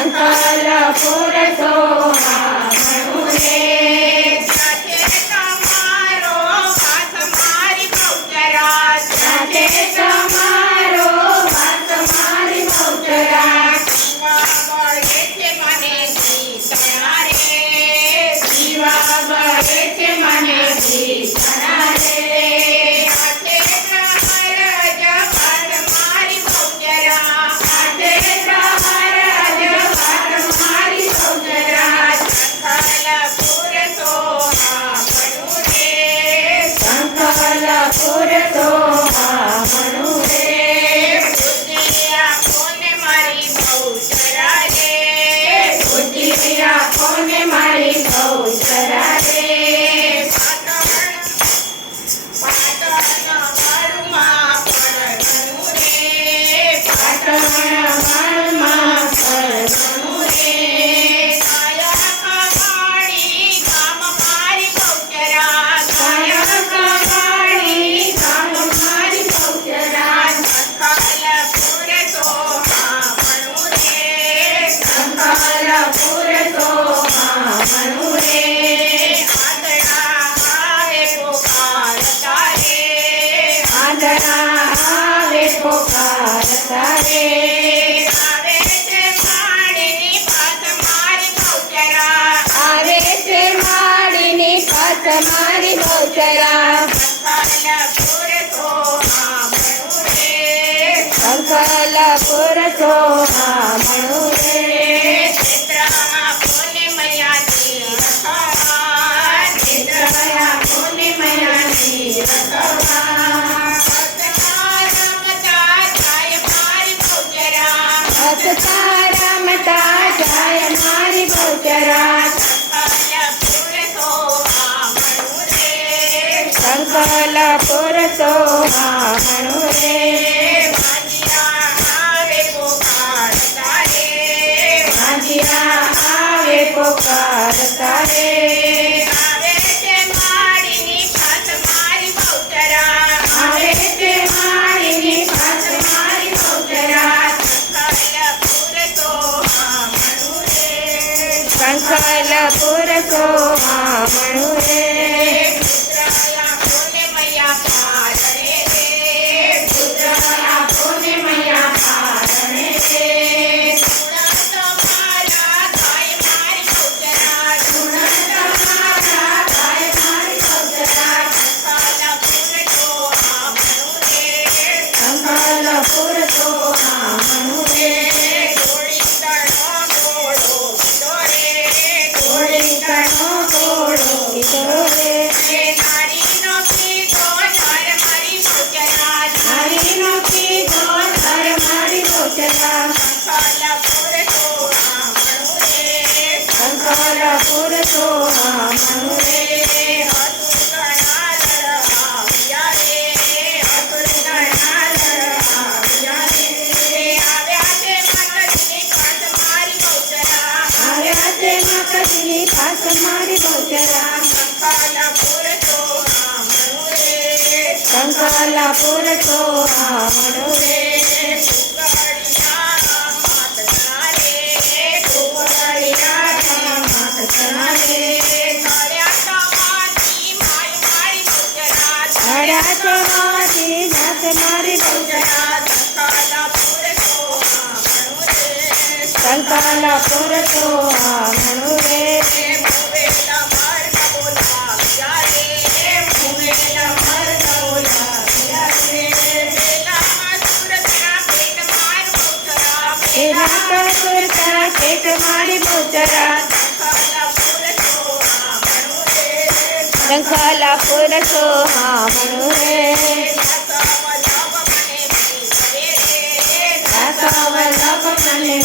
સંકલ્પુર સોહામણું રે સાથે તમારો હાથ મારી બહુચરા સાથે તમારો હાથ મારી બહુચરા બળે છે મને જીતણા રે જીવા બળે છે મને જીતણા રે સંકલ્પુર સોહામણું રે બુદ્ધિયા કોને મારી બહુચરા રે બુદ્ધિયા કોને મારી બહુચરા રે પાટણ વાળુમાં પરણું રે પાટણ વાળુમાં પરણું રે કાયા કમાણી ગામ મારી બહુચરા કાયા કમાણી ગામ મારી બહુચરા સંકલ્પુર સોહામણું રે સંકલ્પુર સોહામણું રે આંધળા આવે પોકારતા રે આંધળા આવે પોકારતા રે આવે છે માડીની પાસ મારી બહુચરા આવે છે માડીની પાસ મારી બહુચરા સંકલ્પુર સોહામણું રે સંકલ્પુર સોહામણું રે ક્ષેત્રમાં કોને મયાજી રખવા ક્ષેત્રમાં કોને મયાજી રખવા હસતા રમતા જાય મારી બહુચરા હસતા રમતા જાય મારી બહુચરા સંકલ્પુર સોહામણું રે સંકલ્પુર સોહામણું રે ભાંજિયા આવે પોકારતા રે ભાંજિયા આવે પોકારતા રે આવે છે માડીની પાસ મારી બહુચરા આવે છે માડીની પાસ મારી બહુચરા સંકલ્પુર સોહામણું રે સંકલ્પુર સોહામણું રે પુત્રયા કોને મૈયા પારણે રે પુત્રયા કોને મૈયા પારણે રે ગુણ તમારા થાય મારી બહુચરા ગુણ તમારા થાય મારી બહુચરા સંકલ્પુર સોહામણું રે સંકલ્પુર સોહામણું રે ઘોડી તણો ઘોડો કીધો રે ઘોડી તણો ઘોડો કીધો રે નારીનો કીધો નર મારી બહુચરા નારીનો કીધો નર મારી બહુચરા સંકલ્પુર સોહામણું રે સંકલ્પુર સોહામણું રે અસુર ગણા લડવાવ્યા રે અસુર ગણા લડવાવ્યા રે આવ્યા છે માતાજીની પાસ મારી બહુચરા આવ્યા છે માતાજીની પાસ મારી બહુચરા સંકલ્પુર સોહામણું રે સંકલ્પુર સોહામણું રે કુકડિયા માતના રે કુકડિયા માતના રે ધડ્યા તમારી માય મારી બહુચરા ધડ્યા તમારી નાથ મારી બહુચરા સંકલ્પુર સોહામણું રે સંકલ્પુર સોહામણું રે મુવેલા મર્દ બોલાવ્યા રે મુવેલા મર્દ બોલાવ્યા રે પેલામાં સુરતના પેટ માર બહુચરા પેલામાં સુરતના પેટ મારી બહુચરા સંકલ્પુર સોહામણું રે સંકલ્પુર સોહામણું રે દાસવલ્લભ મને